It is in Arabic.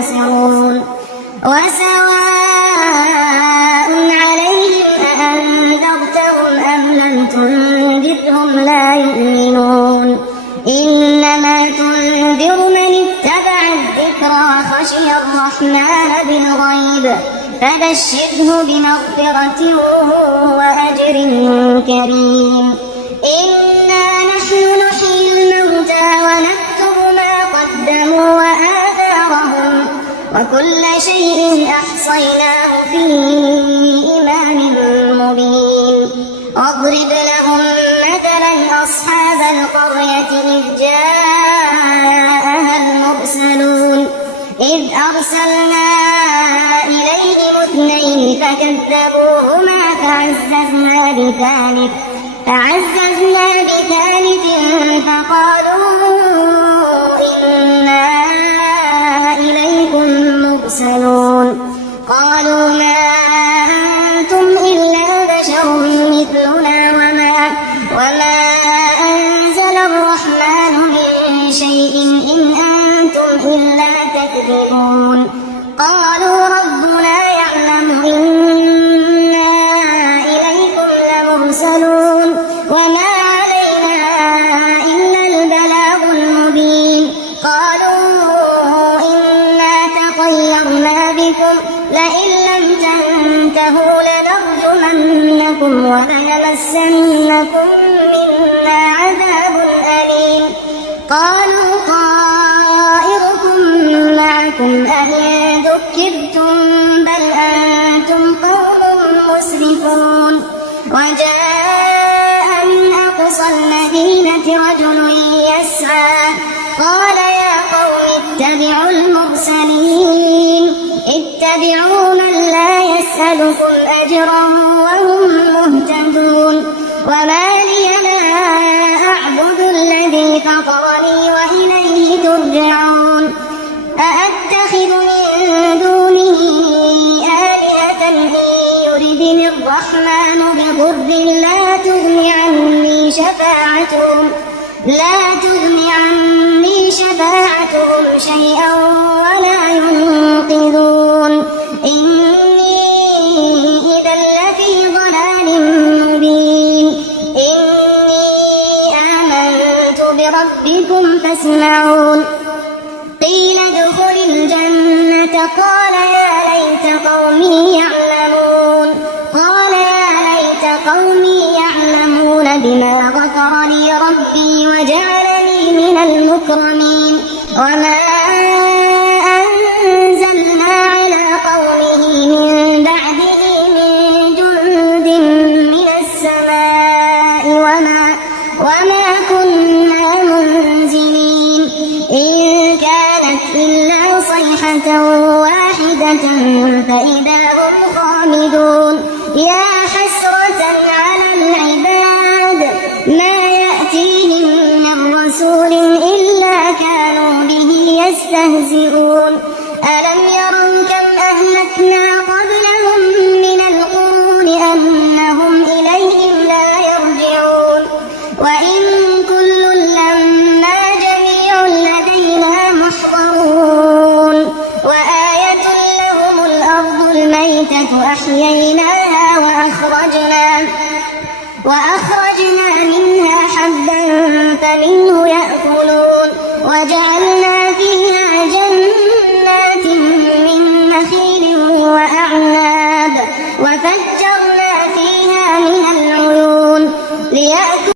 يبصرون وسواء عليهم أأنذرتهم أم لم تنذرهم لا يؤمنون إنما تنذر من اتبع الذكر وخشي الرحمن بالغيب فبشره بمغفرة وأجر كريم إنا نحن نحيي الموتى ونكتب ما قدموا وآثارهم وكل شيء أحصيناه في إمام مبين واضرب لهم مثلا أصحاب القرية إذ جاءها المرسلون إذ أرسلنا إليهم اثنين فكذبوهما فعززنا بثالث فقالوا إنا إليكم مرسلون قالوا ما أنتم إلا بشر مثلنا وما أنزل الرحمن من شيء إن أنتم إلا تكذبون قالوا ربنا يعلم إنا إليكم لمرسلون وما علينا إلا البلاغ المبين قالوا إنا تطيرنا بكم لئن لم تنتهوا لنرجمنكم وليمسنكم منا عذاب أليم قالوا طائركم معكم أئن ذكرتم بل أنتم قوم مسرفون وجاء من أقصى المدينة رجل يسعى قال يا قوم اتبعوا المرسلين اتبعوا من لا يسألكم أجرا وهم مهتدون وما لي لا أعبد الذي فطرني وإليه ترجعون أأتخذ من دونه آلهة إن يردني الرحمن بضر لا تغن عني شفاعتهم شيئا ولا ينقذون إني إذا لفي ضلال مبين إني آمنت بربكم فاسمعون قيل ادخل الجنة قال يا ليت قومي يعلمون قال يا ليت قومي يعلمون بما غفر لي ربي وجعلني من المكرمين وما أنزلنا على قومه من بعده من جند من السماء وما كنا منزلين إن كانت إلا صيحة واحدة فإذا هم خامدون يا حسرة على العباد ما يأتيهم من رسول إلا كانوا به يستهزئون ألم يروا كم أهلكنا قبلهم من القرون أنهم إليهم لا يرجعون وإن كل لما جميع لدينا محضرون وآية لهم الأرض الميتة أحييناها وأخرجنا منها حبا فمنه يأكلون وجعلنا